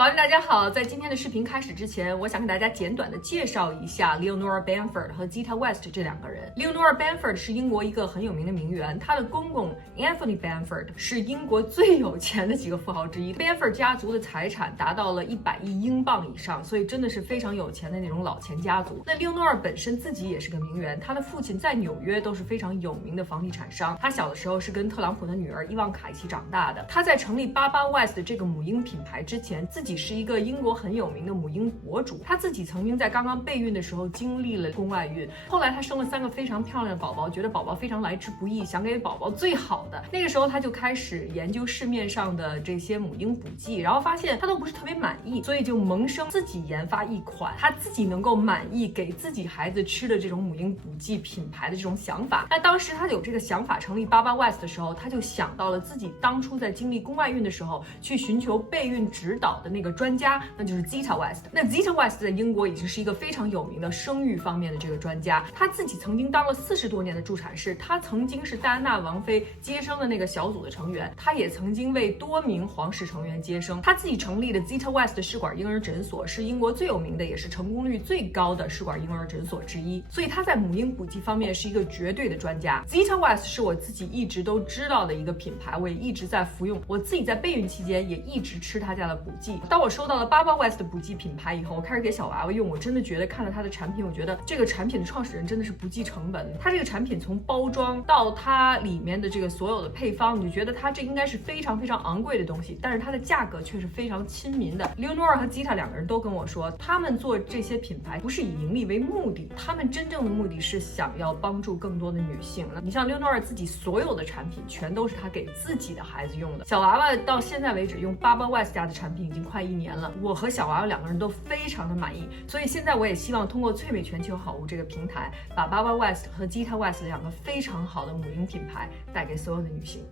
宝友大家好，在今天的视频开始之前，我想给大家简短的介绍一下 Leonora Bamford 和 Zita West 这两个人。Leonora Bamford 是英国一个很有名的名媛，她的公公 Anthony Bamford 是英国最有钱的几个富豪之一。Bamford 家族的财产达到了100亿英镑以上，所以真的是非常有钱的那种老钱家族。那 Leonora 本身自己也是个名媛，她的父亲在纽约都是非常有名的房地产商。她小的时候是跟特朗普的女儿伊旺卡一起长大的。她在成立BABA West 这个母婴品牌之前，自己是一个英国很有名的母婴博主。她自己曾经在刚刚备孕的时候经历了宫外孕，后来她生了3个非常漂亮的宝宝，觉得宝宝非常来之不易，想给宝宝最好的。那个时候她就开始研究市面上的这些母婴补剂，然后发现她都不是特别满意，所以就萌生自己研发一款她自己能够满意给自己孩子吃的这种母婴补剂品牌的这种想法。那当时她有这个想法成立BABA West 的时候，她就想到了自己当初在经历宫外孕的时候去寻求备孕指导的那个专家，那就是 Zita West。 那 Zita West 在英国已经是一个非常有名的生育方面的这个专家，他自己曾经当了40多年的助产士，他曾经是戴安娜王妃接生的那个小组的成员，他也曾经为多名皇室成员接生。他自己成立的 Zita West 试管婴儿诊所是英国最有名的，也是成功率最高的试管婴儿诊所之一，所以他在母婴补剂方面是一个绝对的专家。 Zita West 是我自己一直都知道的一个品牌，我也一直在服用，我自己在备孕期间也一直吃他家的补剂。当我收到了BABA West 的补剂品牌以后，我开始给小娃娃用，我真的觉得看了他的产品，我觉得这个产品的创始人真的是不计成本。他这个产品从包装到它里面的这个所有的配方，你就觉得它这应该是非常非常昂贵的东西，但是它的价格却是非常亲民的。 Leonora 和 Zita 两个人都跟我说，他们做这些品牌不是以盈利为目的，他们真正的目的是想要帮助更多的女性。你像 Leonora 自己所有的产品全都是她给自己的孩子用的。小娃娃到现在为止用BABA West 家的产品已经快1年了，我和小娃娃两个人都非常的满意，所以现在我也希望通过翠美全球好物这个平台，把BABA West 和 Zita West 两个非常好的母婴品牌带给所有的女性。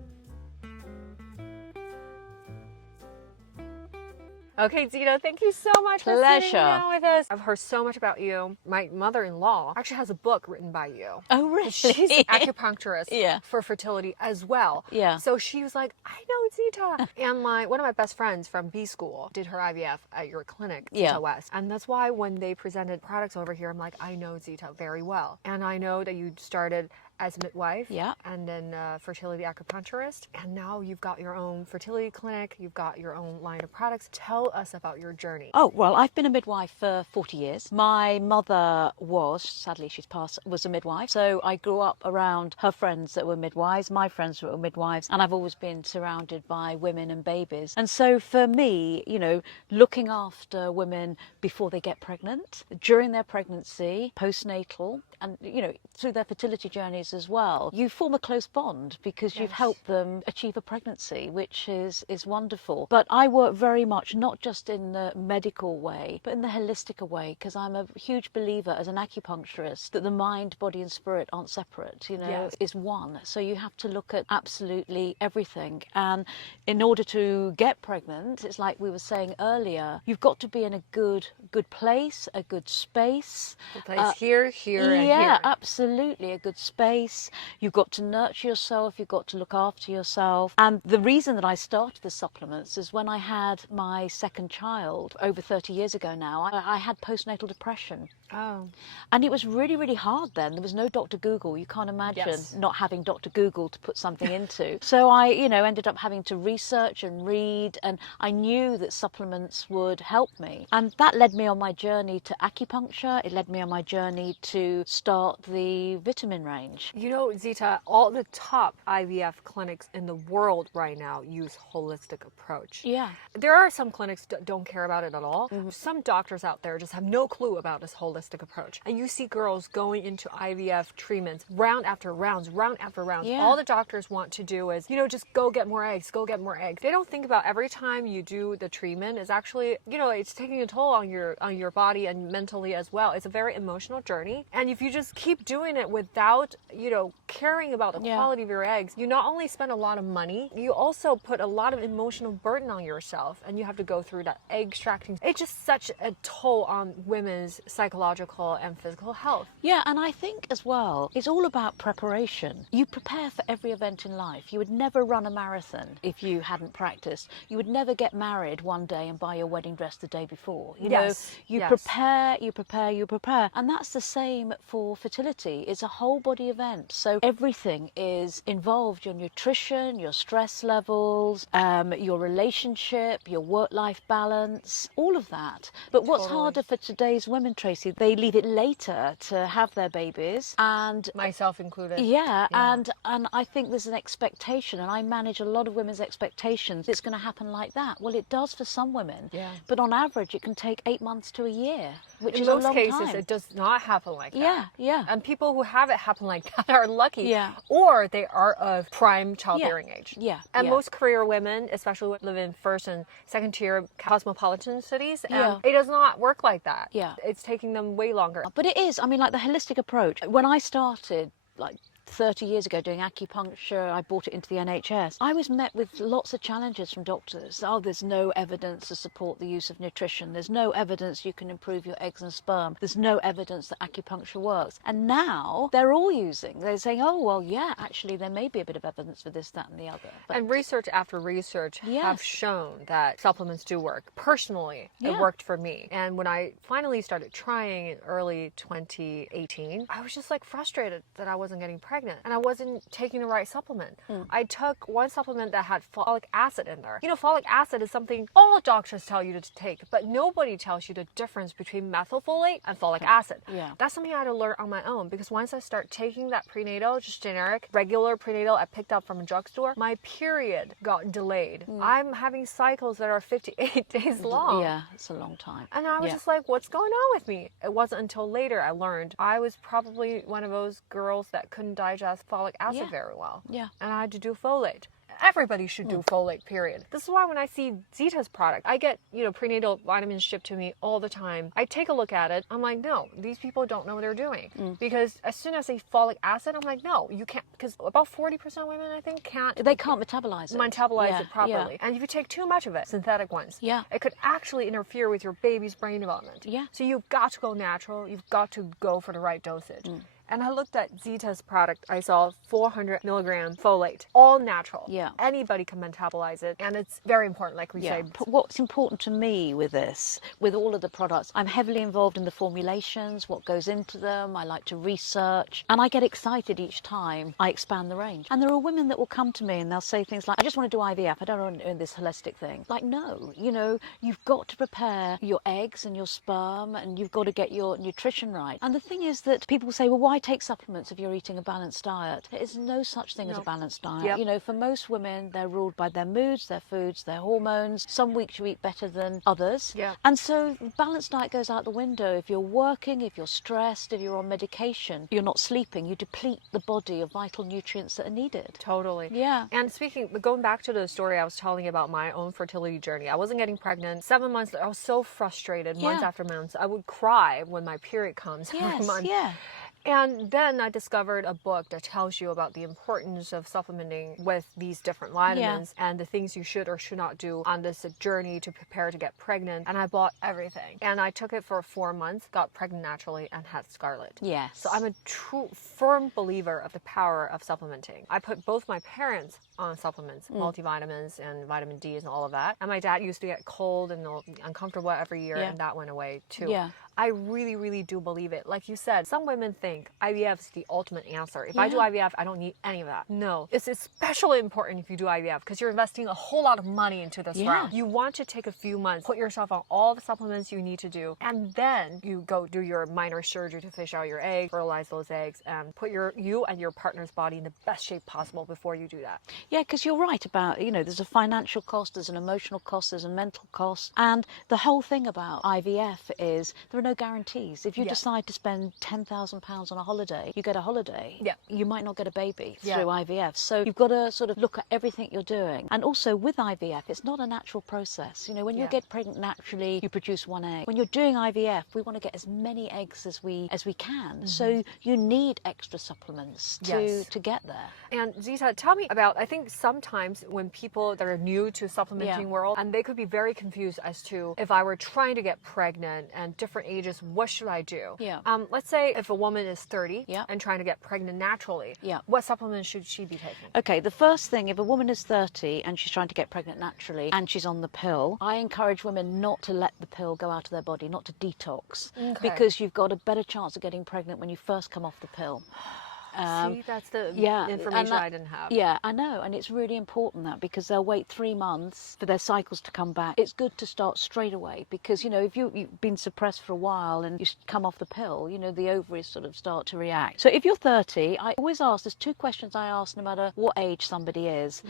Okay, Zita, thank you so much for sitting down with us. I've heard so much about you. My mother-in-law actually has a book written by you. Oh, really? She's an acupuncturist Yeah. for fertility as well. Yeah. So she was like, I know Zita. And one of my best friends from B School did her IVF at your clinic, Zita Yeah. West. And that's why when they presented products over here, I'm like, I know Zita very well. And I know that you started as a midwife, Yeah. and then fertility acupuncturist, and now you've got your own fertility clinic, you've got your own line of products. Tell us about your journey. Oh, well, I've been a midwife for 40 years. My mother sadly she's passed, was a midwife. So I grew up around her friends that were midwives, my friends that were midwives, and I've always been surrounded by women and babies. And so for me, looking after women before they get pregnant, during their pregnancy, postnatal, and, through their fertility journeys as well, you form a close bond because you've helped them achieve a pregnancy, which is wonderful. But I work very much not just in the medical way, but in the holistic way, because I'm a huge believer as an acupuncturist that the mind, body and spirit aren't separate, is one. So you have to look at absolutely everything. And in order to get pregnant, it's like we were saying earlier, you've got to be in a good place, a good space. The place here, and here. Yeah, absolutely, a good space. You've got to nurture yourself, you've got to look after yourself. And the reason that I started the supplements is when I had my second child over 30 years ago now, I had postnatal depression. Oh. And it was really, really hard then. There was no Dr. Google. You can't imagine not having Dr. Google to put something into. So I, ended up having to research and read, and I knew that supplements would help me. And that led me on my journey to acupuncture. It led me on my journey to start the vitamin range. Zita, all the top IVF clinics in the world right now use holistic approach. Yeah. There are some clinics that don't care about it at all. Mm-hmm. Some doctors out there just have no clue about this holistic approach. And you see girls going into IVF treatments round after round after round. Yeah. All the doctors want to do is, just go get more eggs, go get more eggs. They don't think about every time you do the treatment is actually, it's taking a toll on your body and mentally as well. It's a very emotional journey. And if you just keep doing it without, caring about the quality of your eggs, you not only spend a lot of money, you also put a lot of emotional burden on yourself, and you have to go through that egg extracting. It's just such a toll on women's psychological and physical health. Yeah, and I think as well, it's all about preparation. You prepare for every event in life. You would never run a marathon if you hadn't practiced. You would never get married one day and buy your wedding dress the day before. You prepare, you prepare, you prepare. And that's the same for fertility. It's a whole body event. So everything is involved, your nutrition, your stress levels, your relationship, your work-life balance, all of that. But what's harder for today's women, Tracey, they leave it later to have their babies, and myself included. And I think there's an expectation, and I manage a lot of women's expectations. It's going to happen like that. Well, it does for some women, but on average it can take 8 months to a year, which is a long time. In most cases, it does not happen like that. Yeah. And people who have it happen like that are lucky, or they are of prime childbearing age. And most career women, especially who live in first and second tier cosmopolitan cities, it does not work like that. It's taking them way longer. But it is, I mean, like the holistic approach. When I started, like 30 years ago doing acupuncture, I brought it into the NHS. I was met with lots of challenges from doctors. Oh, there's no evidence to support the use of nutrition. There's no evidence you can improve your eggs and sperm. There's no evidence that acupuncture works. And now they're all using. They're saying, oh, well, yeah, actually there may be a bit of evidence for this, that and the other. But and research after research have shown that supplements do work. Personally, it worked for me. And when I finally started trying in early 2018, I was just like frustrated that I wasn't getting pregnant. And I wasn't taking the right supplement. I took one supplement that had folic acid in there. Folic acid is something all doctors tell you to take, but nobody tells you the difference between methylfolate and folic acid. That's something I had to learn on my own, because once I start taking that prenatal, just generic, regular prenatal I picked up from a drugstore, my period got delayed. I'm having cycles that are 58 days long. Yeah, it's a long time. And I was just like, what's going on with me? It wasn't until later I learned I was probably one of those girls that couldn't digest folic acid very well. And I had to do folate. Everybody should do folate, period. This is why when I see Zita's product, I get, prenatal vitamins shipped to me all the time. I take a look at it. I'm like, no, these people don't know what they're doing. Because as soon as I say folic acid, I'm like, no, you can't. Because about 40% of women, I think, They can't metabolize it properly. And if you take too much of it, synthetic ones, it could actually interfere with your baby's brain development. So you've got to go natural. You've got to go for the right dosage. And I looked at Zita's product. I saw 400 milligram folate, all natural. Anybody can metabolize it, and it's very important, like we say. What's important to me with this, with all of the products, I'm heavily involved in the formulations, what goes into them. I like to research, and I get excited each time I expand the range. And there are women that will come to me and they'll say things like, I just want to do IVF. I don't want to do this holistic thing. Like, no, you've got to prepare your eggs and your sperm, and you've got to get your nutrition right. And the thing is that people say, well, why take supplements if you're eating a balanced diet? There is no such thing as a balanced diet. For most women, they're ruled by their moods, their foods, their hormones. Some weeks you eat better than others. And so balanced diet goes out the window. If you're working, if you're stressed, if you're on medication, you're not sleeping, you deplete the body of vital nutrients that are needed. Totally. And going back to the story I was telling about my own fertility journey, I wasn't getting pregnant. 7 months, I was so frustrated month after month. I would cry when my period comes every month. And then I discovered a book that tells you about the importance of supplementing with these different vitamins and the things you should or should not do on this journey to prepare to get pregnant. And I bought everything. And I took it for 4 months, got pregnant naturally, and had Scarlett. So I'm a true, firm believer of the power of supplementing. I put both my parents on supplements, multivitamins and vitamin D and all of that. And my dad used to get cold and uncomfortable every year, and that went away too. I really, really do believe it. Like you said, some women think IVF is the ultimate answer. If I do IVF, I don't need any of that. No, it's especially important if you do IVF because you're investing a whole lot of money into this round. You want to take a few months, put yourself on all the supplements you need to do, and then you go do your minor surgery to fish out your eggs, fertilize those eggs, and put you and your partner's body in the best shape possible before you do that. Yeah, because you're right about, there's a financial cost, there's an emotional cost, there's a mental cost. And the whole thing about IVF is there are no guarantees. If you decide to spend £10,000 on a holiday, you get a holiday. Yeah. You might not get a baby through IVF. So you've got to sort of look at everything you're doing. And also with IVF, it's not a natural process. When you get pregnant naturally, you produce one egg. When you're doing IVF, we want to get as many eggs as we can. So you need extra supplements to get there. And Zita, tell me about, I think sometimes when people that are new to supplementing world, and they could be very confused as to if I were trying to get pregnant and different ages, what should I do? Yeah. Let's say if a woman is 30 Yeah. and trying to get pregnant naturally, Yeah. what supplements should she be taking? Okay, the first thing, if a woman is 30 and she's trying to get pregnant naturally and she's on the pill, I encourage women not to let the pill go out of their body, not to detox, because you've got a better chance of getting pregnant when you first come off the pill. See, that's the information and I didn't have. Yeah, I know, and it's really important that because they'll wait 3 months for their cycles to come back. It's good to start straight away because, if you've been suppressed for a while and you come off the pill, the ovaries sort of start to react. So if you're 30, I always ask, there's 2 questions I ask no matter what age somebody is.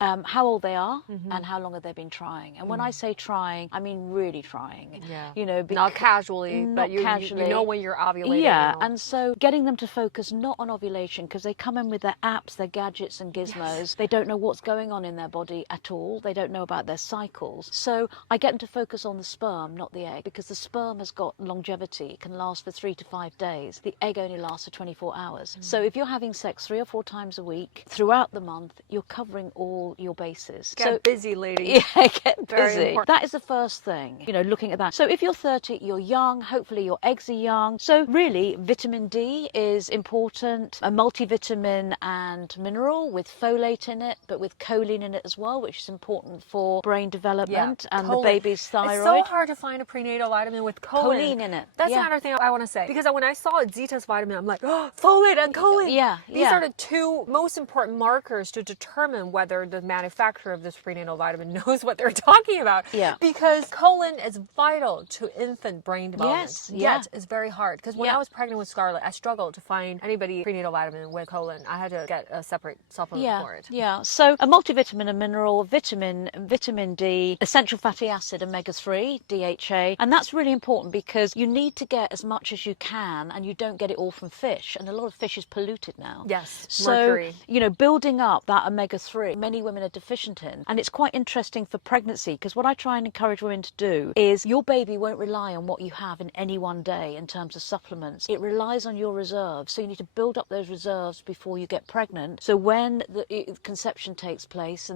How old they are and how long have they been trying. And when I say trying, I mean really trying. Yeah. Not casually, but you know when you're ovulating. Yeah, and so getting them to focus not on ovulation because they come in with their apps, their gadgets and gizmos. They don't know what's going on in their body at all. They don't know about their cycles. So I get them to focus on the sperm, not the egg, because the sperm has got longevity. It can last for 3 to 5 days. The egg only lasts for 24 hours. So if you're having sex 3 or 4 times a week throughout the month, you're covering all your bases. Get busy, lady. Yeah, get busy. That is the first thing, looking at that. So if you're 30, you're young, hopefully your eggs are young. So really, vitamin D is important. A multivitamin and mineral with folate in it, but with choline in it as well, which is important for brain development and the baby's thyroid. It's so hard to find a prenatal vitamin with choline in it. That's another thing I want to say. Because when I saw Zita's vitamin, I'm like, oh, folate and choline. Yeah. These are the 2 most important markers to determine whether the manufacturer of this prenatal vitamin knows what they're talking about. Yeah. Because choline is vital to infant brain development. Yes. Yet it's very hard. Because when I was pregnant with Scarlett, I struggled to find anybody prenatal vitamin with choline. I had to get a separate supplement for it. Yeah. So a multivitamin, a mineral, vitamin D, essential fatty acid, omega-3, DHA, and that's really important because you need to get as much as you can, and you don't get it all from fish. And a lot of fish is polluted now. Yes. So mercury. Building up that omega-3, many women are deficient in, and it's quite interesting for pregnancy because what I try and encourage women to do is your baby won't rely on what you have in any one day in terms of supplements. It relies on your reserves, so you need to build up those reserves before you get pregnant. So when the conception takes place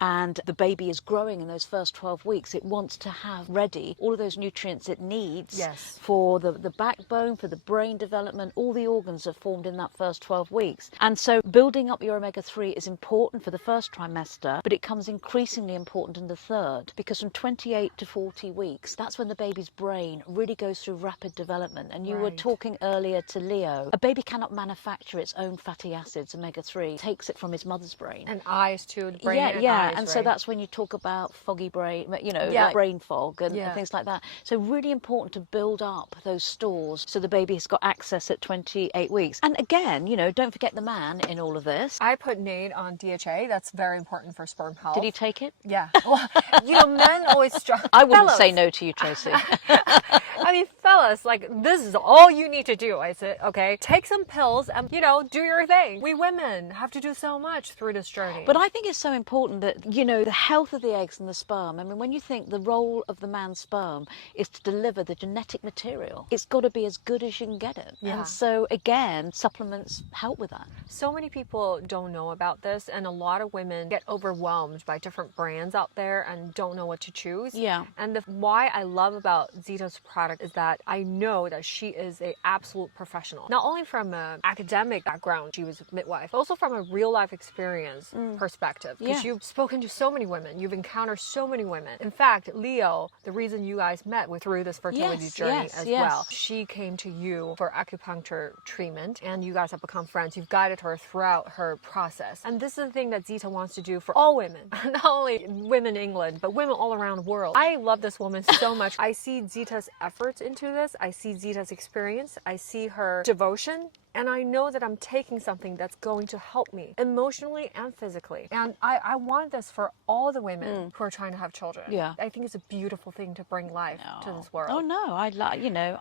and the baby is growing in those first 12 weeks, it wants to have ready all of those nutrients it needs for the backbone, for the brain development. All the organs are formed in that first 12 weeks. And so building up your omega-3 is important for the first trimester, but it becomes increasingly important in the third because from 28 to 40 weeks, that's when the baby's brain really goes through rapid development. And you were talking earlier to Leo, a baby cannot manufacture its own fatty acids, omega-3, takes it from his mother's brain. And eyes too, the brain and eyes, and so that's when you talk about foggy brain, like brain fog and things like that. So really important to build up those stores so the baby has got access at 28 weeks. And again, don't forget the man in all of this. I put Nate on DHA. That's very important for sperm health. Did he take it? Yeah. Well, men always struggle. I wouldn't say no to you, Tracey. I mean, fellas, this is all you need to do. I said, okay, take some pills and, do your thing. We women have to do so much through this journey. But I think it's so important that, the health of the eggs and the sperm. I mean, when you think the role of the man's sperm is to deliver the genetic material, it's got to be as good as you can get it. Yeah. And so, again, supplements help with that. So many people don't know about this, and a lot of women get overwhelmed by different brands out there and don't know what to choose. Yeah. And why I love about Zita's product is that I know that she is an absolute professional. Not only from an academic background, she was a midwife, but also from a real life experience perspective. Because you've spoken to so many women, you've encountered so many women. In fact, Leo, the reason you guys met through this fertility journey as well. She came to you for acupuncture treatment, and you guys have become friends. You've guided her throughout her process. And this is the thing that Zita wants to do for all women, not only women in England, but women all around the world. I love this woman so much. I see Zita's efforts into this. I see Zita's experience. I see her devotion and I know that I'm taking something that's going to help me emotionally and physically. And I want this for all the women who are trying to have children. Yeah. I think it's a beautiful thing to bring life to this world. Oh no, I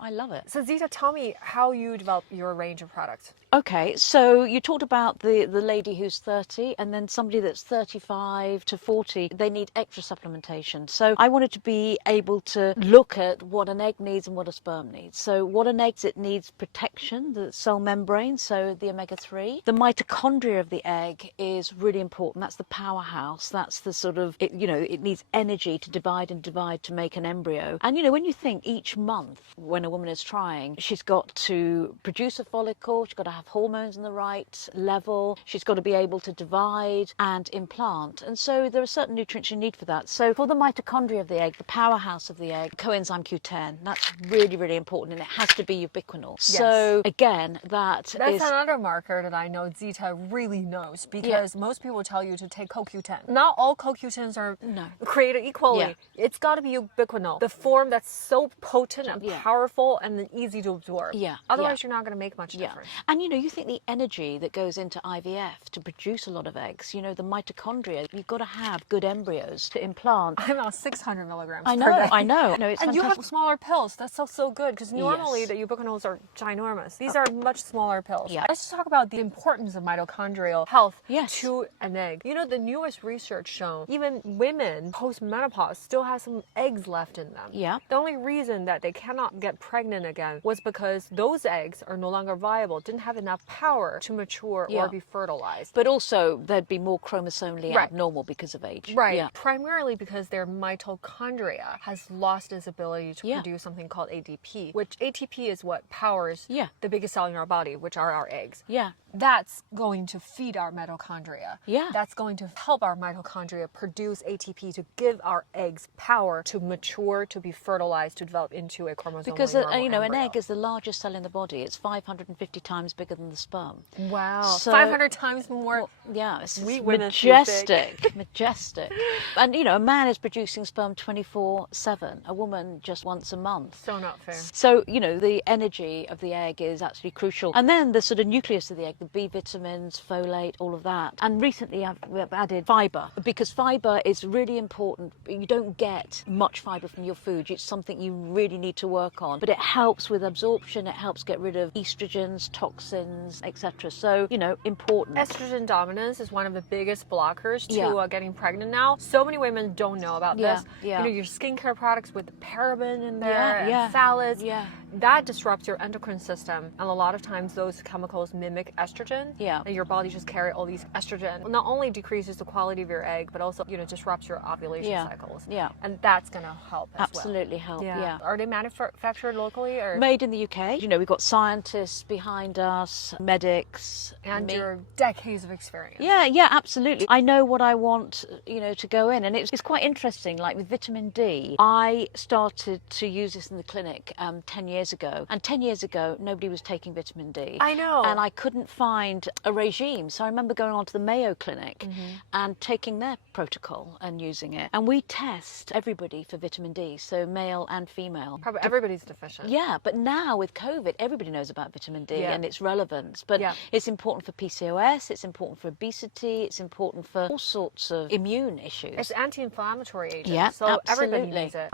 love it. So Zita, tell me how you develop your range of products. Okay, so you talked about the lady who's 30 and then somebody that's 35 to 40, they need extra supplementation. So I wanted to be able to look at what an egg needs and what a sperm needs. So what an egg, it needs protection, the cell membrane, so the omega-3. The mitochondria of the egg is really important. That's the powerhouse. That's the sort of, it needs energy to divide and divide to make an embryo. And when you think each month when a woman is trying, she's got to produce a follicle, she's got to have hormones in the right level, she's got to be able to divide and implant, and so there are certain nutrients you need for that. So for the mitochondria of the egg, the powerhouse of the egg, coenzyme Q10, that's really, really important, and it has to be ubiquinol. Yes. So again, that's another marker that I know Zita really knows, because most people tell you to take CoQ10. Not all CoQ10s are created equally. Yeah. It's got to be ubiquinol, the form that's so potent and powerful and then easy to absorb. Yeah. Otherwise, you're not going to make much difference. And you think the energy that goes into IVF to produce a lot of eggs, the mitochondria, you've got to have good embryos to implant. I'm on 600 milligrams I know, per day. I know. No, it's and fantastic. you have smaller pills. That's so good, because normally the ubiquinols are ginormous. These are much smaller pills. Yeah. Let's talk about the importance of mitochondrial health to an egg. The newest research shown, even women post-menopause still have some eggs left in them. Yeah. The only reason that they cannot get pregnant again was because those eggs are no longer viable, didn't have enough power to mature or be fertilized. But also they'd be more chromosomally abnormal because of age. Right. Yeah. Primarily because their mitochondria has lost its ability to produce something called ATP, which ATP is what powers the biggest cell in our body, which are our eggs. Yeah. That's going to feed our mitochondria. Yeah. That's going to help our mitochondria produce ATP to give our eggs power to mature, to be fertilized, to develop into a chromosomal Because embryo. an egg is the largest cell in the body. It's 550 times bigger than the sperm. Wow. So, 500 times more. Well, it's majestic. Majestic. And a man is producing sperm 24/7. A woman just once a month. So not fair. So the energy of the egg is actually crucial. And then the sort of nucleus of the egg, the B vitamins, folate, all of that. And recently I've added fibre, because fibre is really important. You don't get much fibre from your food. It's something you really need to work on. But it helps with absorption. It helps get rid of estrogens, toxins, etc. So, important. Estrogen dominance is one of the biggest blockers to getting pregnant now. So many women don't know about this. Yeah. Your skincare products with paraben in there and phthalates. Yeah. That disrupts your endocrine system. And a lot of times those chemicals mimic estrogen. Yeah. And your body just carry all these estrogen. Not only decreases the quality of your egg, but also, disrupts your ovulation cycles. Yeah. And that's going to help as Absolutely help. Yeah. Are they manufactured locally or? Made in the UK. We've got scientists behind us, medics. And your decades of experience. Yeah, absolutely. I know what I want, to go in. And it's quite interesting, like with vitamin D, I started to use this in the clinic 10 years ago. And 10 years ago, nobody was taking vitamin D. I know. And I couldn't find a regime. So I remember going on to the Mayo Clinic and taking their protocol and using it. And we test everybody for vitamin D, so male and female. Probably everybody's deficient. Yeah, but now with COVID, everybody knows about vitamin D and its relevance. But it's important for PCOS, it's important for obesity, it's important for all sorts of immune issues. It's anti-inflammatory agent. Yeah, so absolutely. Everybody needs it.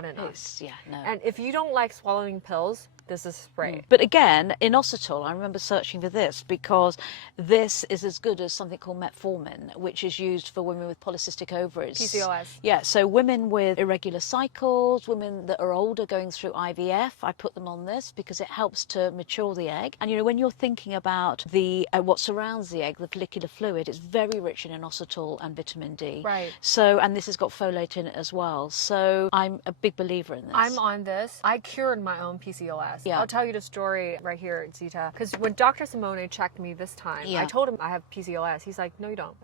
And if you don't like swallowing pills, this is great. But again, inositol, I remember searching for this because this is as good as something called metformin, which is used for women with polycystic ovaries. PCOS. Yeah, so women with irregular cycles, women that are older going through IVF, I put them on this because it helps to mature the egg. And when you're thinking about the what surrounds the egg, the follicular fluid, it's very rich in inositol and vitamin D. Right. So, and this has got folate in it as well. So I'm a big believer in this. I'm on this. I cured my own PCOS. Yeah. I'll tell you the story right here, Zita. Because when Dr. Simone checked me this time, I told him I have PCOS. He's like, no, you don't.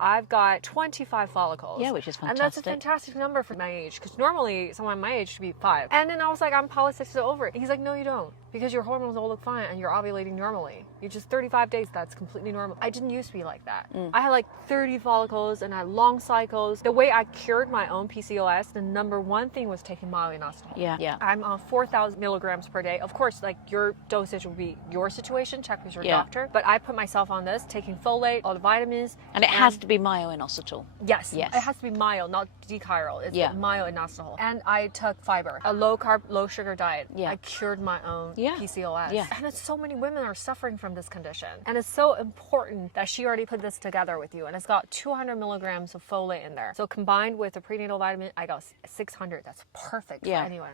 I've got 25 follicles. Yeah, which is fantastic. And that's a fantastic number for my age. Because normally someone my age should be 5. And then I was like, I'm polycystic ovary. And he's like, no, you don't. because your hormones all look fine and you're ovulating normally. You just 35 days, that's completely normal. I didn't used to be like that. I had like 30 follicles and I had long cycles. The way I cured my own PCOS, the number one thing was taking myo-inositol. Yeah. I'm on 4,000 milligrams per day. Of course, like your dosage will be your situation, check with your doctor. But I put myself on this, taking folate, all the vitamins. And it has to be myo-inositol. Yes. It has to be myo, not dechiral. It's myo-inositol. And I took fiber, a low carb, low sugar diet. I cured my own PCOS. And it's so many women are suffering from this condition. And it's so important that she already put this together with you. And it's got 200 milligrams of folate in there. So combined with the prenatal vitamin, I got 600. That's perfect for anyone.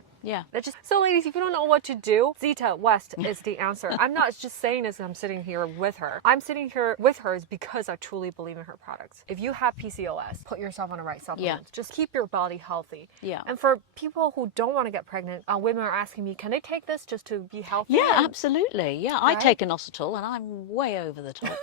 That's just, so ladies, if you don't know what to do, Zita West is the answer. I'm not just saying this, I'm sitting here with her. I'm sitting here with her is because I truly believe in her products. If you have PCOS, put yourself on the right supplements. Just keep your body healthy. And for people who don't want to get pregnant, women are asking me, can they take this just to be healthy? Absolutely. I take inositol and I'm way over the top.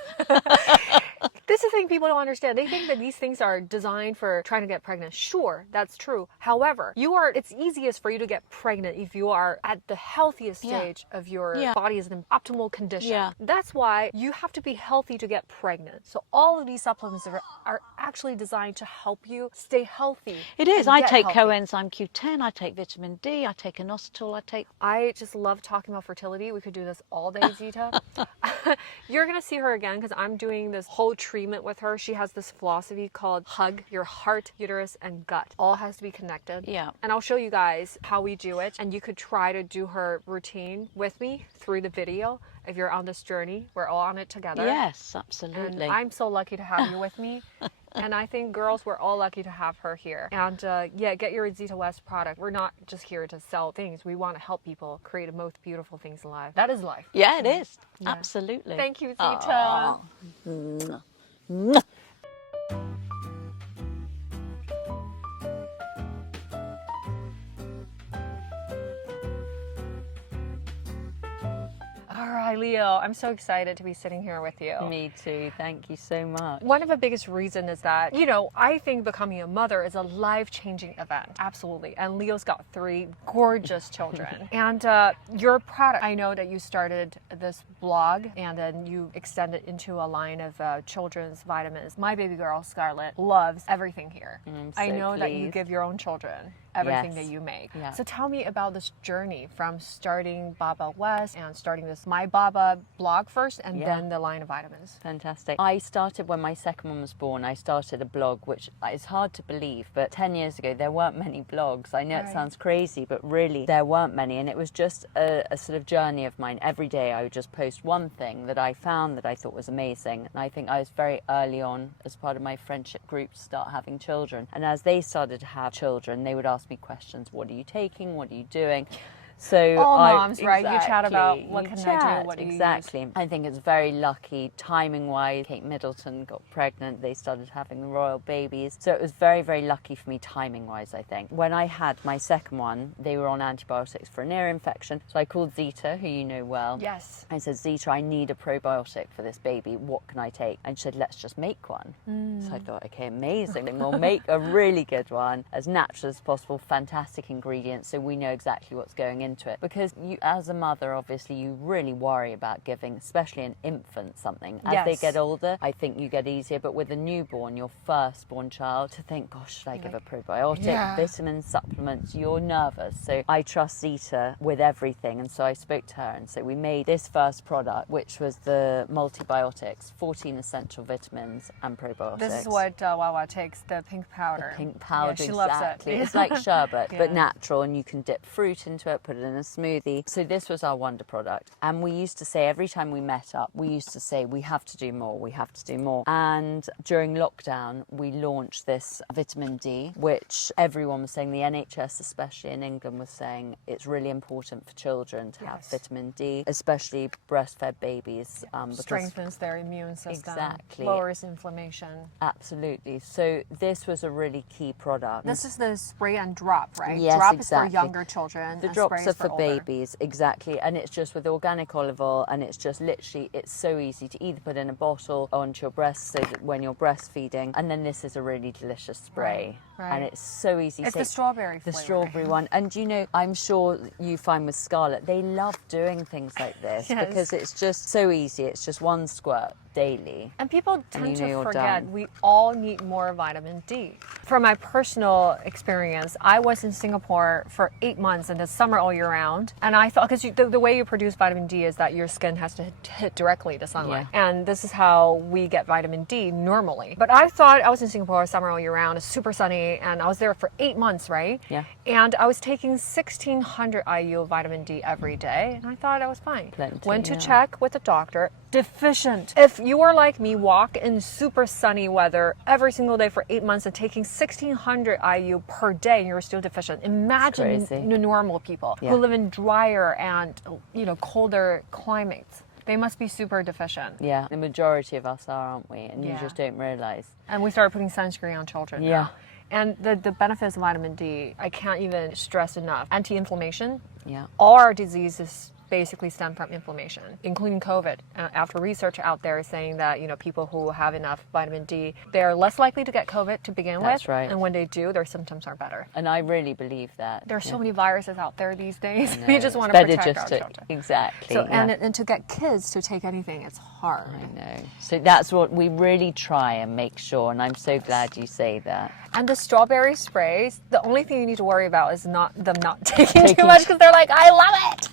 This is the thing people don't understand. They think that these things are designed for trying to get pregnant. Sure, that's true. However, it's easiest for you to get pregnant if you are at the healthiest stage of your body is in optimal condition. That's why you have to be healthy to get pregnant. So all of these supplements are actually designed to help you stay healthy. It is. I take coenzyme Q10, I take vitamin D, I take inositol, I just love talking about fertility. We could do this all day, Zita. You're going to see her again because I'm doing this whole treatment with her. She has this philosophy called HUG, your heart, uterus, and gut. All has to be connected. And I'll show you guys how we do it. And you could try to do her routine with me through the video. If you're on this journey, we're all on it together. Yes, absolutely. And I'm so lucky to have you with me. And I think, girls, we're all lucky to have her here. And get your Zita West product. We're not just here to sell things. We want to help people create the most beautiful things in life. That is life. Yeah, it is. Absolutely. Thank you, Zita. All right, Leo, I'm so excited to be sitting here with you. Me too. Thank you so much. One of the biggest reasons is that, I think becoming a mother is a life-changing event. Absolutely. And Leo's got 3 gorgeous children. And your product, I know that you started this blog and then you extended into a line of children's vitamins. My baby girl, Scarlett, loves everything here. I know that you give your own children everything that you make. So tell me about this journey from starting Baba West and starting this My Baba blog first and then the line of vitamins. Fantastic. I started when my second one was born. I started a blog, which is hard to believe, but 10 years ago there weren't many blogs. I know it sounds crazy, but really there weren't many, and it was just a sort of journey of mine. Every day I would just post one thing that I found that I thought was amazing, and I think I was very early on as part of my friendship group to start having children, and as they started to have children they would ask me questions. What are you taking? What are you doing? So all moms, right? You chat about what can I do, what do you use? I think it's very lucky, timing-wise. Kate Middleton got pregnant. They started having the royal babies. So it was very, very lucky for me, timing-wise, I think. When I had my second one, they were on antibiotics for an ear infection. So I called Zita, who you know well. Yes. I said, Zita, I need a probiotic for this baby. What can I take? And she said, let's just make one. So I thought, okay, amazing. We'll make a really good one, as natural as possible, fantastic ingredients, so we know exactly what's going into it. Because you, as a mother, obviously, you really worry about giving, especially an infant, something. As they get older, I think you get easier. But with a newborn, your firstborn child, to think, gosh, should I give a probiotic, vitamin supplements? You're nervous. So I trust Zita with everything. And so I spoke to her. And so we made this first product, which was the multibiotics, 14 essential vitamins and probiotics. This is what Wawa takes, the pink powder. The pink powder, she exactly. loves it. It's like sherbet, but natural, and you can dip fruit into it, put it in a smoothie. So this was our wonder product. And we used to say, every time we met up, we used to say, we have to do more, we have to do more. And during lockdown, we launched this vitamin D, which everyone was saying, the NHS, especially in England, was saying it's really important for children to have vitamin D, especially breastfed babies. Strengthens their immune system. Exactly. Lowers inflammation. Absolutely. So this was a really key product. This is the spray and drop, right? Yes, drop exactly. is for younger children. The drop's nice for older. babies, exactly. And it's just with organic olive oil, and it's just literally, it's so easy to either put in a bottle or onto your breast so that when you're breastfeeding. And then this is a really delicious spray. Right. And it's so easy. It's So the strawberry the flavor. strawberry one. And you know, I'm sure you find with Scarlett, they love doing things like this Yes. because it's just so easy. It's just one squirt daily. And people tend you know to you're forget done. we all need more vitamin D. From my personal experience, I was in Singapore for 8 months in the summer all year round. And I thought, because the way you produce vitamin D is that your skin has to hit directly the sunlight. Yeah. And this is how we get vitamin D normally. But I thought I was in Singapore summer all year round. It's super sunny. And I was there for 8 months, right? Yeah. And I was taking 1,600 IU of vitamin D every day. And I thought I was fine. Plenty, Went to yeah. check with the doctor. Deficient. If you are like me, walk in super sunny weather every single day for 8 months and taking 1,600 IU per day, and you're still deficient. Imagine crazy. the normal people Yeah. who live in drier and colder climates. They must be super deficient. Yeah, the majority of us are, aren't we? And you Yeah. just don't realise. And we started putting sunscreen on children. Yeah. Now. And the benefits of vitamin D, I can't even stress enough. Anti-inflammation. Yeah. All our diseases basically stem from inflammation, including COVID. After research out there saying that, people who have enough vitamin D, they're less likely to get COVID to begin with. That's right. And when they do, their symptoms are better. And I really believe that. There's so many viruses out there these days. No, We just it's want to better protect just our to- children. Exactly. So, yeah. and to get kids to take anything, it's hard. I know. So that's what we really try and make sure, and I'm so glad you say that. And the strawberry sprays, the only thing you need to worry about is not them not taking too much, because they're like, I love it.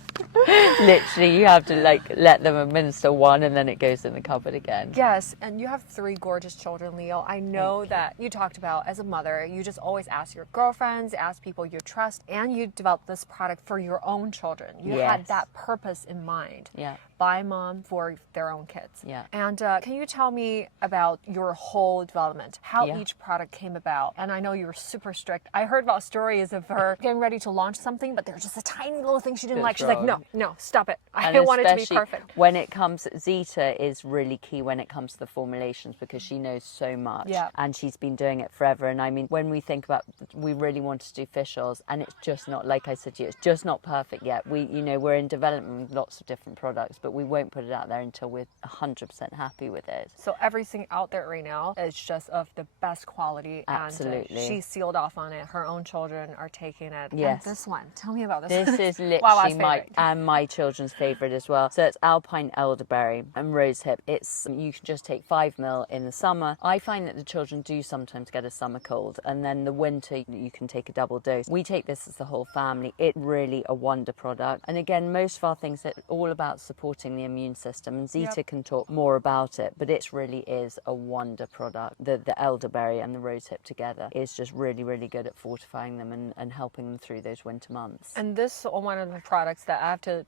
Literally, you have to let them administer one, and then it goes in the cupboard again. Yes, and you have 3 gorgeous children, Leo. I know that you talked about as a mother, you just always ask your girlfriends, ask people you trust, and you developed this product for your own children. You had Yes. that purpose in mind. Yeah. By mom for their own kids. Yeah. And can you tell me about your whole development, how Yeah. each product came about? And I know you were super strict. I heard about stories of her getting ready to launch something, but there's just a tiny little thing she didn't like. She's like, no, stop it. I And want it to be especially perfect. when it comes, Zita is really key when it comes to the formulations because she knows so much. Yeah. And she's been doing it forever. And I mean, when we think about, we really wanted to do fish oils, and it's just not, like I said to you, it's just not perfect yet. We're in development with lots of different products, but we won't put it out there until we're 100% happy with it. So everything out there right now is just of the best quality. Absolutely. And she's sealed off on it. Her own children are taking it. Yes. And this one, tell me about this. This is literally Wawa's my favorite. and my children's favourite as well. So it's alpine elderberry and rosehip. You can just take 5 ml in the summer. I find that the children do sometimes get a summer cold, and then the winter you can take a double dose. We take this as the whole family. It really a wonder product. And again, most of our things are all about supporting the immune system, and Zita can talk more about it, but it really is a wonder product. The elderberry and the rosehip together is just really, really good at fortifying them and helping them through those winter months. And this is one of the products that I have to,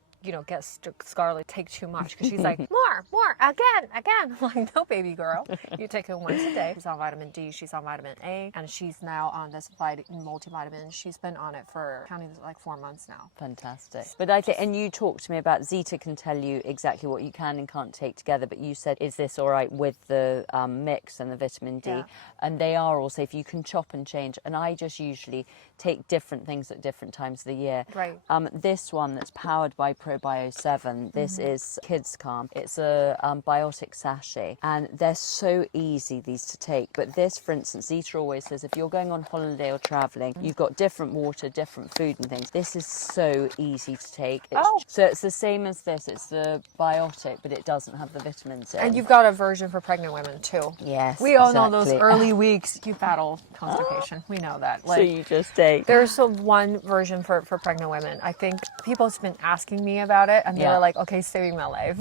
get Scarlett take too much, because she's like, more, again. I'm like, no, baby girl. You take it once a day. She's on vitamin D, she's on vitamin A, and she's now on this multivitamin. She's been on it for counting like 4 months now. Fantastic. But I think, and you talked to me about Zita can tell you exactly what you can and can't take together, but you said, is this all right with the mix and the vitamin D? Yeah. And they are all safe. You can chop and change. And I just usually take different things at different times of the year. Right. This one that's powered by ProBio 7, this is Kids Calm. It's a biotic sachet, and they're so easy, these to take. But this, for instance, Zita always says, if you're going on holiday or traveling, you've got different water, different food and things. This is so easy to take. So it's the same as this. It's the biotic, but it doesn't have the vitamins in. And you've got a version for pregnant women too. Yes, We all know those exactly. early weeks you battle constipation. We know that. So you just take. There's one version for pregnant women. I think people have been asking me about it, and they were like, okay, saving my life.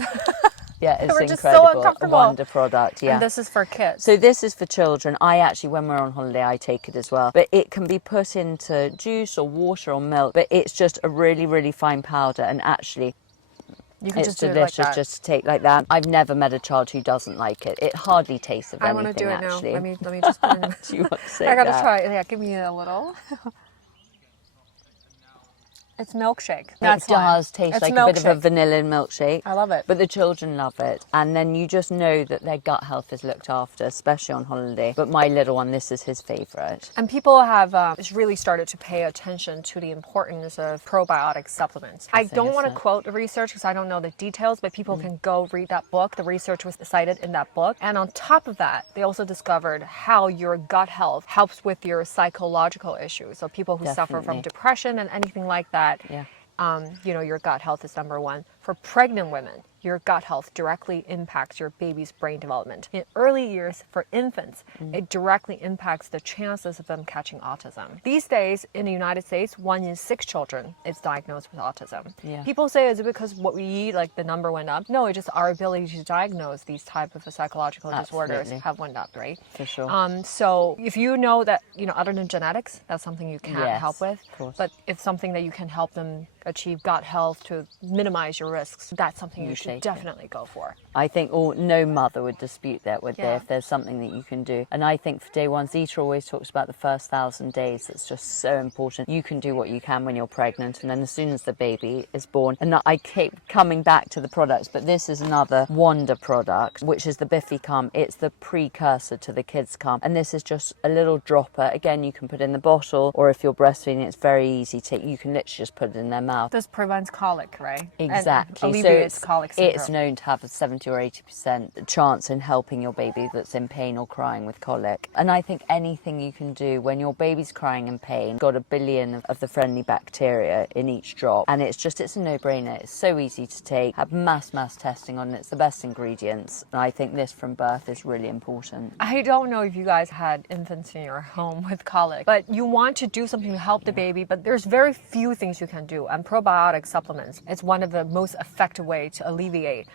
Yeah, it's We're just so incredible. uncomfortable. A wonder product, yeah. And this is for kids. So this is for children. I actually, when we're on holiday, I take it as well. But it can be put into juice or water or milk. But it's just a really, really fine powder. And actually, You can it's just do it like delicious that. just to take like that. I've never met a child who doesn't like it. It hardly tastes of I anything, want to do it actually. now. Let me just put it in. Do you want to say I gotta that? try it. Yeah, give me a little. It's milkshake. It does taste like a bit of a vanilla milkshake. I love it. But the children love it. And then you just know that their gut health is looked after, especially on holiday. But my little one, this is his favourite. And people have really started to pay attention to the importance of probiotic supplements. I don't want to quote the research because I don't know the details, but people can go read that book. The research was cited in that book. And on top of that, they also discovered how your gut health helps with your psychological issues. So people who suffer from depression and anything like that, your gut health is number one. For pregnant women, your gut health directly impacts your baby's brain development. In early years, for infants, it directly impacts the chances of them catching autism. These days, in the United States, 1 in 6 children is diagnosed with autism. Yeah. People say, is it because what we eat, like the number went up? No, it's just our ability to diagnose these type of psychological disorders have went up, right? For sure. So if you know that, other than genetics, that's something you can't help with. But if something that you can help them achieve gut health to minimize your risks, that's something you should definitely go for. I think no mother would dispute that, would they, if there's something that you can do. And I think for day one, Zita always talks about the first 1,000 days. It's just so important. You can do what you can when you're pregnant, and then as soon as the baby is born. And I keep coming back to the products, but this is another wonder product, which is the Biffy Cum. It's the precursor to the Kids Cum. And this is just a little dropper. Again, you can put in the bottle, or if you're breastfeeding, it's very easy to, you can literally just put it in their mouth. This prevents colic, right? Exactly. And alleviates colic syndrome. It's known to have a 70 or 80% chance in helping your baby that's in pain or crying with colic. And I think anything you can do when your baby's crying in pain, got 1 billion of the friendly bacteria in each drop, and it's a no-brainer. It's so easy to take, have mass testing on it. It's the best ingredients. And I think this from birth is really important. I don't know if you guys had infants in your home with colic, but you want to do something to help the baby, but there's very few things you can do. And probiotic supplements, it's one of the most effective way to alleviate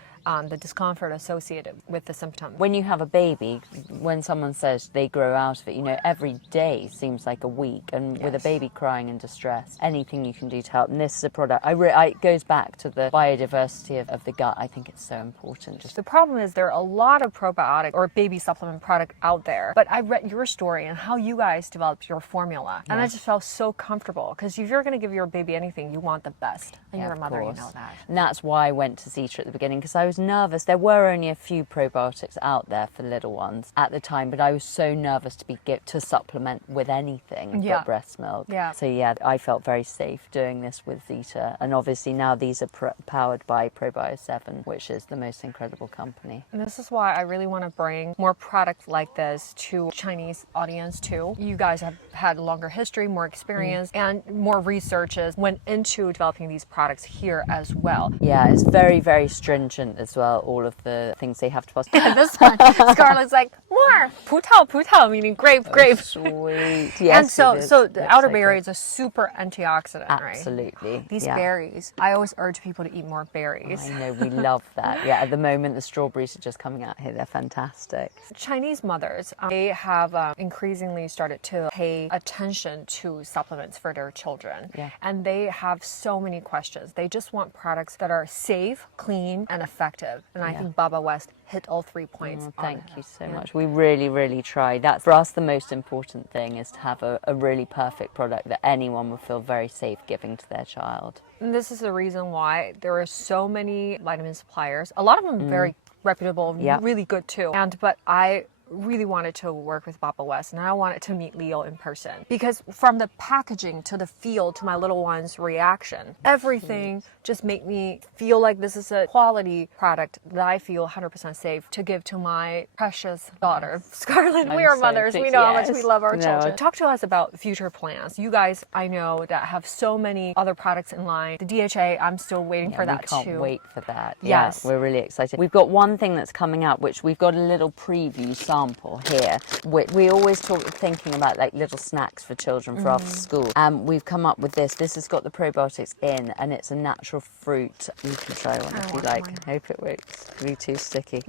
the discomfort associated with the symptom. When you have a baby, when someone says they grow out of it, every day seems like a week. And with a baby crying in distress, anything you can do to help. And this is a product, it goes back to the biodiversity of the gut. I think it's so important. The problem is there are a lot of probiotic or baby supplement product out there. But I read your story and how you guys developed your formula. And I just felt so comfortable. Because if you're going to give your baby anything, you want the best. And you're a mother, you know that. And that's why I went to Zita at the beginning, because I was nervous. There were only a few probiotics out there for little ones at the time, but I was so nervous to supplement with anything but breast milk. So I felt very safe doing this with Zita. And obviously now these are powered by Probio 7, which is the most incredible company. And this is why I really want to bring more products like this to Chinese audience too. You guys have had a longer history, more experience, and more researches went into developing these products here as well. Yeah, it's very, very stringent as well, all of the things they have to pass. This one, Scarlett's like, more 葡萄, meaning grape. Oh, sweet. Yes, and so the elderberry is a super antioxidant, right? Absolutely. These berries, I always urge people to eat more berries. I know, we love that. Yeah, at the moment, the strawberries are just coming out here. They're fantastic. Chinese mothers, they have increasingly started to pay attention to supplements for their children. Yeah. And they have so many questions. They just want products that are safe, clean, and effective. And I think BABA West hit all 3 points. Thank you so much. We really, really try. That's for us the most important thing, is to have a really perfect product that anyone would feel very safe giving to their child. And this is the reason why there are so many vitamin suppliers. A lot of them very reputable, really good too. But I really wanted to work with BABA West, and I wanted to meet Leo in person, because from the packaging to the feel to my little one's reaction, everything just made me feel like this is a quality product that I feel 100% safe to give to my precious daughter, Scarlett. We are mothers. We know how much we love our children. Talk to us about future plans. You guys, I know, that have so many other products in line. The DHA, I'm still waiting for that too. We can't wait for that. Yes. Yeah, we're really excited. We've got one thing that's coming out, which we've got a little preview sample here. We always thinking about like little snacks for children for after school. We've come up with this. This has got the probiotics in, and it's a natural fruit. You can try one if you like. I hope it works. It'll be too sticky.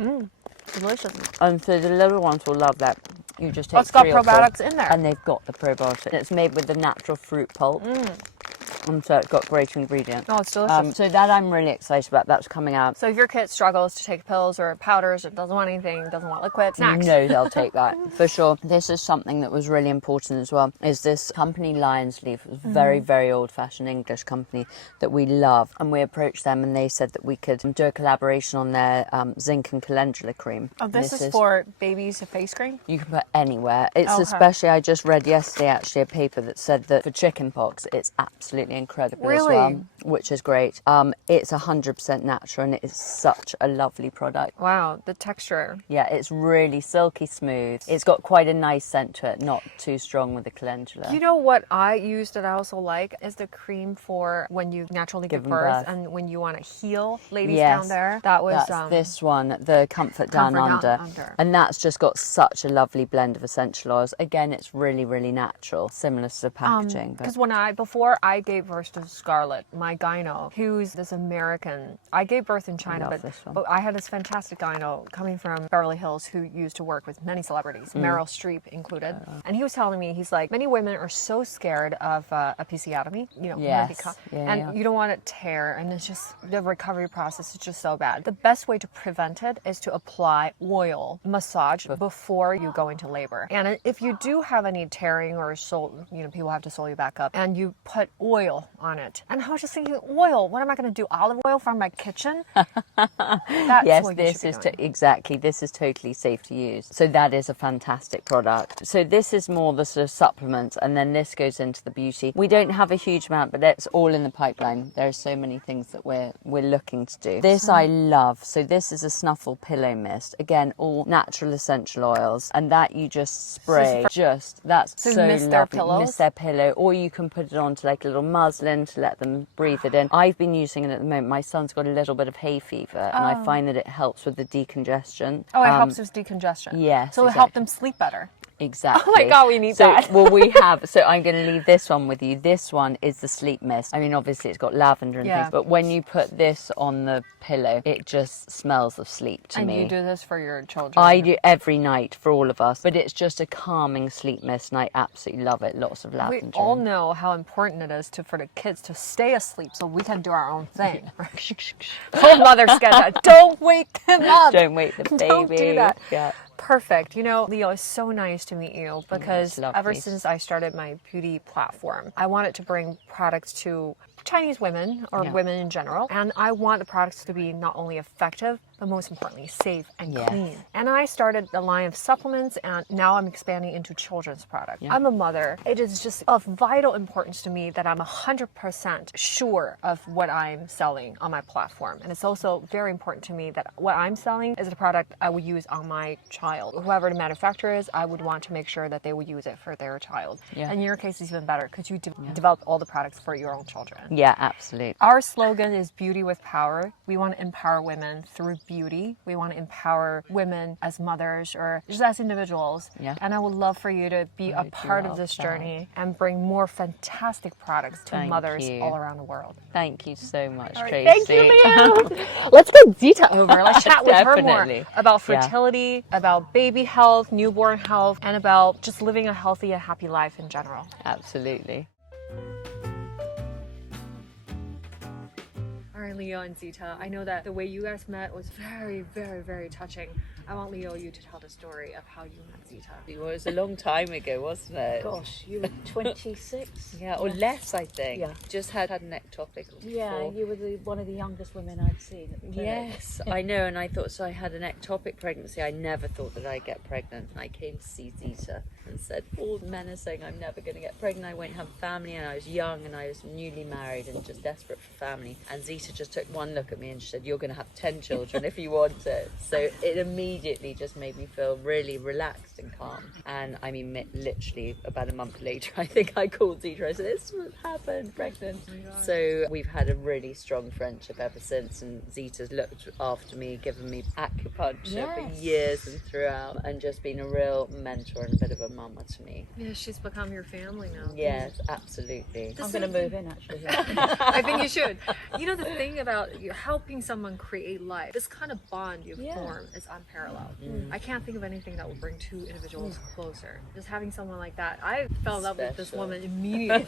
Delicious. And so the little ones will love that. You just take It's got 3 or 4, probiotics in there. and they've got the probiotics. It's made with the natural fruit pulp. And so it's got great ingredients. Oh, it's delicious. So that I'm really excited about. That's coming out. So if your kid struggles to take pills or powders, or doesn't want anything, doesn't want liquid, snacks. You know they'll take that for sure. This is something that was really important as well. Is this company Lion's Leaf, very, very old-fashioned English company that we love, and we approached them and they said that we could do a collaboration on their zinc and calendula cream. Oh, this is for babies' face cream? You can put anywhere. It's Okay. especially, I just read yesterday actually a paper that said that for chickenpox it's absolutely incredible as Really? well, which is great. It's 100% natural and it is such a lovely product. Wow, the texture. Yeah, it's really silky smooth. It's got quite a nice scent to it, not too strong with the calendula. You know what I use that I also like is the cream for when you naturally give birth and when you want to heal ladies down there. That was that's this one, the Comfort Down Under. And that's just got such a lovely blend of essential oils. Again, it's really, really natural, similar to the packaging. Because before I gave birth to Scarlett, my gyno, who's this American, I gave birth in China, but I had this fantastic gyno coming from Beverly Hills who used to work with many celebrities, Meryl Streep included. And he was telling me, he's like, many women are so scared of episiotomy, and you don't want to tear, and it's just, the recovery process is just so bad. The best way to prevent it is to apply oil massage before you go into labor. And if you do have any tearing or people have to sew you back up, and you put oil on it. And I was just thinking, oil, what am I going to do? Olive oil from my kitchen? That's what this is exactly. This is totally safe to use. So that is a fantastic product. So this is more the sort of supplement, and then this goes into the beauty. We don't have a huge amount, but it's all in the pipeline. There are so many things that we're looking to do. This I love. So this is a snuffle pillow mist. Again, all natural essential oils, and that you just spray. That's so mist lovely. their pillows? Mist their pillow, or you can put it onto like a little muslin to let them breathe it in. I've been using it at the moment. My son's got a little bit of hay fever, and I find that it helps with the decongestion. Oh, it helps with decongestion. Yes. So it helped them sleep better. Exactly. Oh my God, we need that. Well, we have. So I'm going to leave this one with you. This one is the sleep mist. I mean, obviously it's got lavender and things, but when you put this on the pillow, it just smells of sleep to me. And you do this for your children? I do every night for all of us, but it's just a calming sleep mist, and I absolutely love it. Lots of lavender. We all know how important it is for the kids to stay asleep so we can do our own thing. All mothers get that. Don't wake them up. Don't wake the baby. Don't do that. Yeah. Perfect. You know, Leo, it's so nice to meet you because ever nice. since I started my beauty platform, I wanted to bring products to Chinese women or women in general. And I want the products to be not only effective, but most importantly, safe and clean. And I started a line of supplements, and now I'm expanding into children's products. I'm a mother. It is just of vital importance to me that I'm 100% sure of what I'm selling on my platform. And it's also very important to me that what I'm selling is a product I would use on my child. Whoever the manufacturer is, I would want to make sure that they would use it for their child. And in your case, it's even better because you develop all the products for your own children. Yeah, absolutely. Our slogan is beauty with power. We want to empower women through beauty. We want to empower women as mothers or just as individuals. And I would love for you to be a part of this journey and bring more fantastic products to mothers all around the world. Thank you so much, Tracey. Thank you, Leo. Let's get Zita over. Let's chat with her more about fertility, about baby health, newborn health, and about just living a healthy and happy life in general. Absolutely. All right, Leo and Zita, I know that the way you guys met was very, very, very touching. I want Leo, you to tell the story of how you met Zita. Well, it was a long time ago, wasn't it? Gosh, you were 26? Yeah, or less, I think. Yeah. Just had an ectopic before. Yeah, you were one of the youngest women I'd seen at the clinic. Yes, I know, and I thought, so I had an ectopic pregnancy. I never thought that I'd get pregnant. And I came to see Zita and said, all the men are saying I'm never going to get pregnant, I won't have a family, and I was young and I was newly married and just desperate for family. And Zita just took one look at me and she said, you're going to have 10 children if you want it. So it immediately just made me feel really relaxed and calm. And I mean, literally about a month later, I think I called Zita. I said, this what happened, pregnant. So we've had a really strong friendship ever since, and Zita's looked after me, given me acupuncture for years and throughout, and just been a real mentor and a bit of a mama to me. Yeah, she's become your family now. Yes, absolutely. I'm going to move in, actually. I think you should. You know, the thing about you helping someone create life, this kind of bond you form is unparalleled. I can't think of anything that will bring two individuals closer. Just having someone like that. I fell in love with this woman immediately.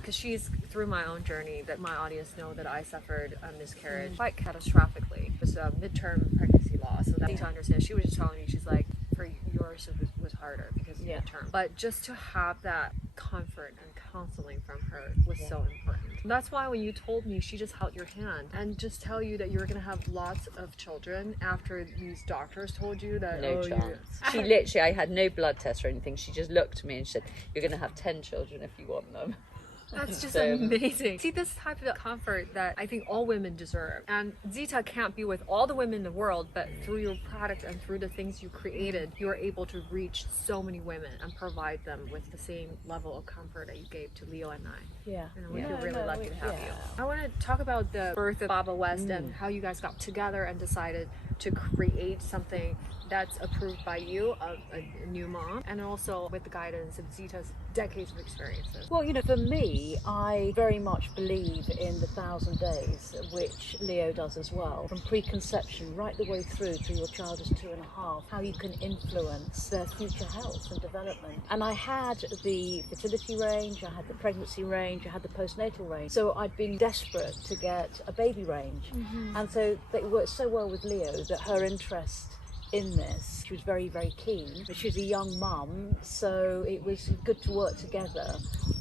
because she's through my own journey that my audience know that I suffered a miscarriage quite catastrophically. It was a midterm pregnancy loss, so that to understand. She was just telling me, she's like, for yours it was harder because of midterm. But just to have that comfort and counseling from her was so important. That's why when you told me, she just held your hand and just tell you that you were going to have lots of children after these doctors told you that No chance. She literally, I had no blood test or anything. She just looked at me and said, "You're going to have 10 children if you want them." That's just amazing. See, this type of comfort that I think all women deserve. And Zita can't be with all the women in the world, but through your product and through the things you created, you are able to reach so many women and provide them with the same level of comfort that you gave to Leo and I. Yeah. And we feel really lucky to have you. I want to talk about the birth of Baba West and how you guys got together and decided to create something that's approved by you, a new mom, and also with the guidance of Zita's decades of experiences. Well, for me, I very much believe in the 1,000 days, which Leo does as well. From preconception right the way through till your child is 2.5, how you can influence their future health and development. And I had the fertility range, I had the pregnancy range, I had the postnatal range. So I'd been desperate to get a baby range. And so it worked so well with Leo that her interest in this, she was very, very keen. She was a young mum, so it was good to work together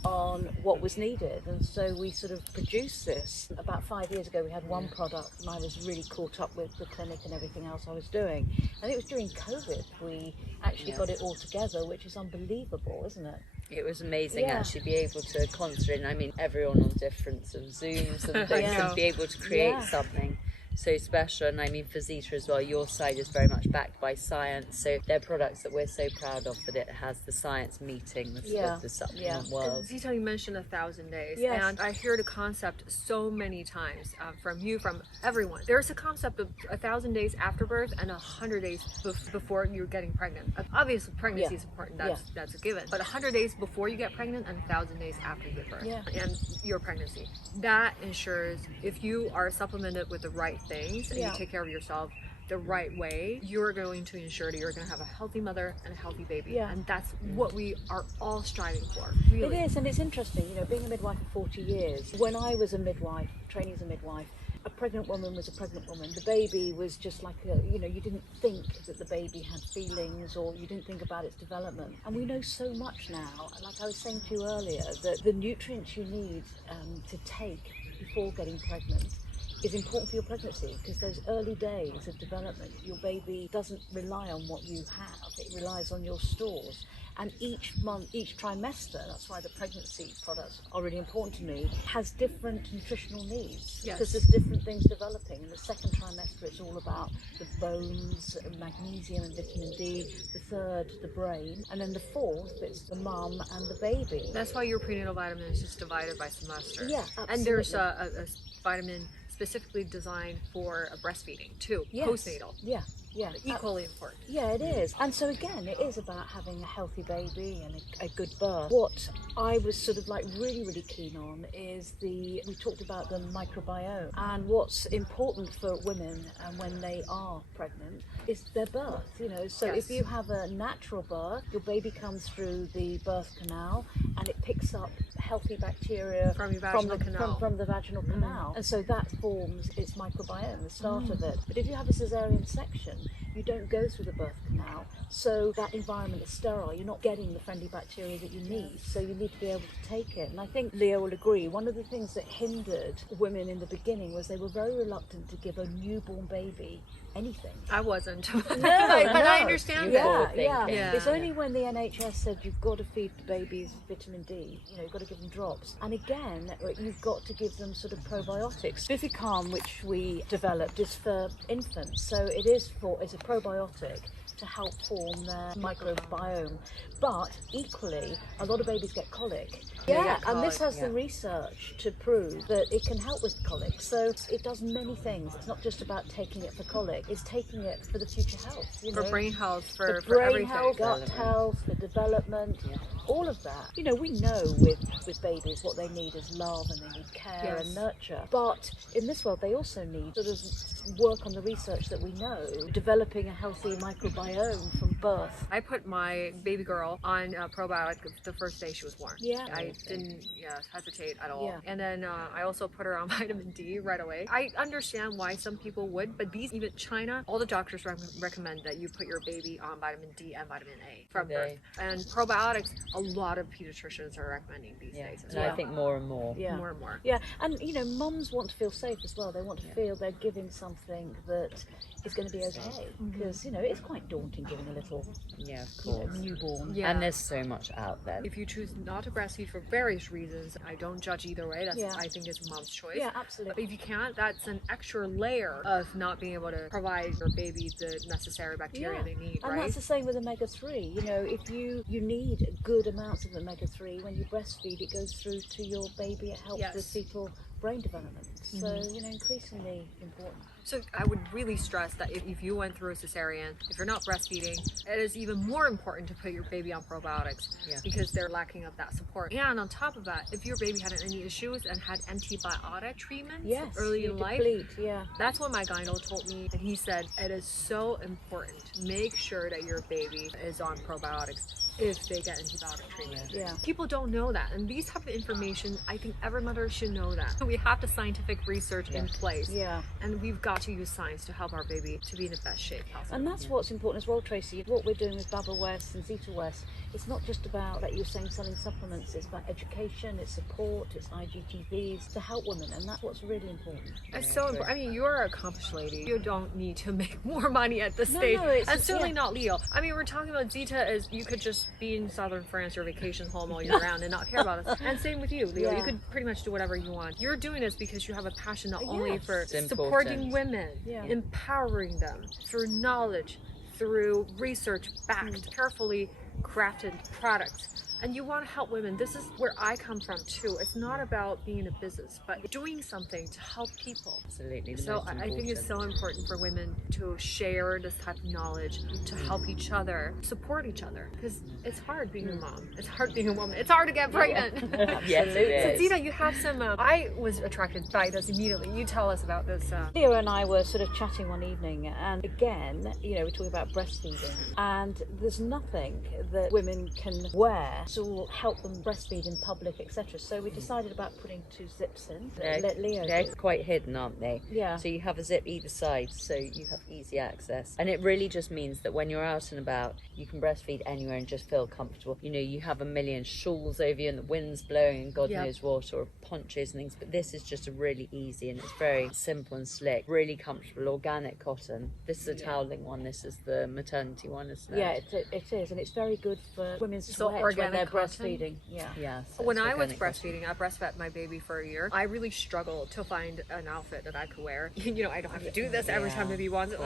on what was needed. And so we sort of produced this. About 5 years ago we had one product and I was really caught up with the clinic and everything else I was doing. And it was during COVID we actually got it all together, which is unbelievable, isn't it? It was amazing actually be able to concentrate. I mean, everyone on different sort of Zooms and things and be able to create something so special. And I mean, for Zita as well, your side is very much backed by science, so they're products that we're so proud of, that it has the science meeting the supplement world. Zita, you mentioned 1,000 days, and I hear the concept so many times from you, from everyone. There's a concept of 1,000 days after birth and 100 days before you're getting pregnant. Obviously pregnancy is important, that's a given, but 100 days before you get pregnant and 1,000 days after you give birth and your pregnancy, that ensures if you are supplemented with the right things and you take care of yourself the right way, you're going to ensure that you're going to have a healthy mother and a healthy baby. And that's what we are all striving for, really. It is, and it's interesting, being a midwife for 40 years, when I was a midwife, training as a midwife, a pregnant woman was a pregnant woman. The baby was just like you didn't think that the baby had feelings, or you didn't think about its development. And we know so much now, like I was saying to you earlier, that the nutrients you need to take before getting pregnant is important for your pregnancy, because those early days of development, your baby doesn't rely on what you have, it relies on your stores. And each month, each trimester, that's why the pregnancy products are really important to me, has different nutritional needs, because there's different things developing. In the second trimester, it's all about the bones, magnesium and vitamin D. The third, the brain. And then the fourth, it's the mum and the baby. That's why your prenatal vitamin is just divided by semester. Yeah, absolutely. And there's a vitamin specifically designed for breastfeeding too, postnatal. Yeah, equally important. Yeah, it is. And so again, it is about having a healthy baby and a good birth. What I was sort of like really, really keen on is we talked about the microbiome, and what's important for women and when they are pregnant is their birth, So if you have a natural birth, your baby comes through the birth canal and it picks up healthy bacteria from your vaginal canal. From the vaginal canal. And so that forms its microbiome, the start of it. But if you have a cesarean section, you don't go through the birth canal, so that environment is sterile. You're not getting the friendly bacteria that you need, so you need to be able to take it. And I think Leo will agree, one of the things that hindered women in the beginning was they were very reluctant to give a newborn baby anything. I wasn't. But I understand that. It's only when the NHS said you've got to feed babies vitamin D, you've got to give them drops. And again, you've got to give them sort of probiotics. Bivicam, which we developed, is for infants, so it's a probiotic to help form their microbiome. But equally, a lot of babies get colic. And this has the research to prove that it can help with colic. So it does many things. It's not just about taking it for colic, it's taking it for the future health. For brain health, for brain everything. health, gut health, for development, all of that. We know with babies what they need is love, and they need care and nurture. But in this world, they also need sort of work on the research that we know, developing a healthy microbiome from birth. I put my baby girl on probiotic the first day she was born. Yeah. I didn't hesitate at all. Yeah. And then I also put her on vitamin D right away. I understand why some people would, but even China, all the doctors recommend that you put your baby on vitamin D and vitamin A from birth. And probiotics, a lot of pediatricians are recommending these days as well. I think more and more. Yeah. More and more. Yeah, and you know, mums want to feel safe as well. They want to feel they're giving something that is going to be okay, because you know it's quite daunting giving a little newborn. Yeah. And there's so much out there. If you choose not to breastfeed for various reasons, I don't judge either way. That's I think it's mom's choice. Yeah, absolutely. But if you can't, that's an extra layer of not being able to provide your baby the necessary bacteria they need, and right? that's the same with omega-3. You know, if you need good amounts of omega-3 when you breastfeed, it goes through to your baby. It helps with fetal brain development. So, you know, increasingly important. So I would really stress that if you went through a cesarean, if you're not breastfeeding, it is even more important to put your baby on probiotics because they're lacking of that support. And on top of that, if your baby had any issues and had antibiotic treatments early in life, that's what my gyno told me. And he said, it is so important. Make sure that your baby is on probiotics if they get antibiotic treatment. Yeah. People don't know that. And these type of information, I think every mother should know that. We have the scientific research in place. Yeah. And we've got to use science to help our baby to be in the best shape possible. And that's what's important as well, Tracy. What we're doing with BABA West and Zita West, it's not just about, like you were saying, selling supplements. It's about education, it's support, it's IGTVs to help women, and that's what's really important. It's so important. I mean, you're an accomplished lady. You don't need to make more money at this stage. No, it's and certainly not Leo. I mean, we're talking about Zita as you could just be in southern France or vacation home all year round and not care about us. And same with you, Leo. You could pretty much do whatever you want. You're doing this because you have a passion not only for supporting women, empowering them through knowledge, through research backed, carefully crafted products. And you want to help women. This is where I come from too. It's not about being a business, but doing something to help people. Absolutely. So I think it's so important for women to share this type of knowledge, to help each other, support each other. Because it's hard being a mom. It's hard being a woman. It's hard to get pregnant. Yes, it is. So Zita, you have some, I was attracted by this immediately. You tell us about this. Leo and I were sort of chatting one evening, and again, you know, we're talking about breastfeeding, and there's nothing that women can wear to help them breastfeed in public, etc. So we decided about putting 2 zips in. Let Leo. They're quite hidden, aren't they? Yeah. So you have a zip either side, so you have easy access. And it really just means that when you're out and about, you can breastfeed anywhere and just feel comfortable. You know, you have a million shawls over you and the wind's blowing and God knows what, or ponchos and things, but this is just a really easy and it's very simple and slick, really comfortable, organic cotton. This is a toweling one, this is the maternity one, isn't it? Yeah, it is, and it's very good for women's So sweat organic when they're cotton? breastfeeding. Yeah. So When it's I was organic breastfeeding, I breastfed my baby for a year. I really struggled to find an outfit that I could wear. You know, I don't have to do this every time baby wants it.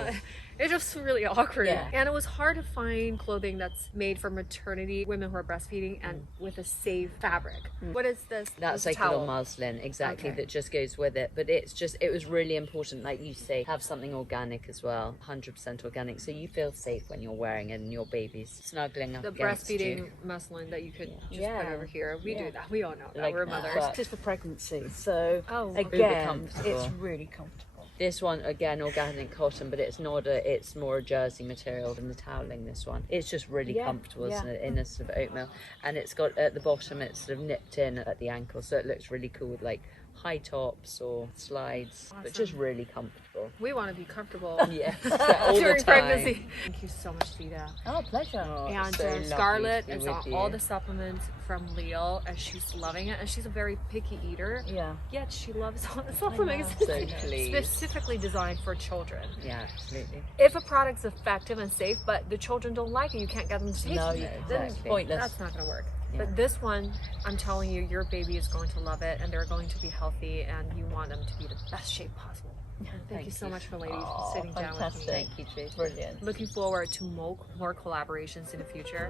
It's just really awkward. Yeah. And it was hard to find clothing that's made for maternity, women who are breastfeeding, and with a safe fabric. What is this? That's This like a little towel. muslin, exactly, Okay. that just goes with it. But it's just, it was really important, like you say, have something organic as well, 100% organic, so you feel safe when you're wearing it and your baby's snuggling up The against breastfeeding you. muslin that you could just Yeah. put over here. We do that. We all know that. Like We're that. mothers. This is for pregnancy, so okay. again, comfortable. it's really comfortable. This one, again, organic cotton, but it's not it's more a jersey material than the toweling, this one. It's just really comfortable, isn't it, in a sort of oatmeal. And it's got, at the bottom, it's sort of nipped in at the ankle, so it looks really cool with like high tops or slides, but just really comfortable. We want to be comfortable Yeah, all during the time. pregnancy. Thank you so much, Zita. Oh, pleasure. Oh, And so lovely Scarlett to be is with on you. all the supplements from Leo, and she's loving it. And she's a very picky eater. Yeah. Yet she loves all the supplements. So pleased. Specifically designed for children. Yeah, absolutely. If a product's effective and safe, but the children don't like it, you can't get them to taste No, it. then Then pointless. That's not going to work. Yeah. But this one, I'm telling you, your baby is going to love it, and they're going to be healthy, and you want them to be the best shape possible. And thank you so much for ladies for sitting down with me. Fantastic. Thank you, Tracy. Brilliant. Looking forward to more collaborations in the future.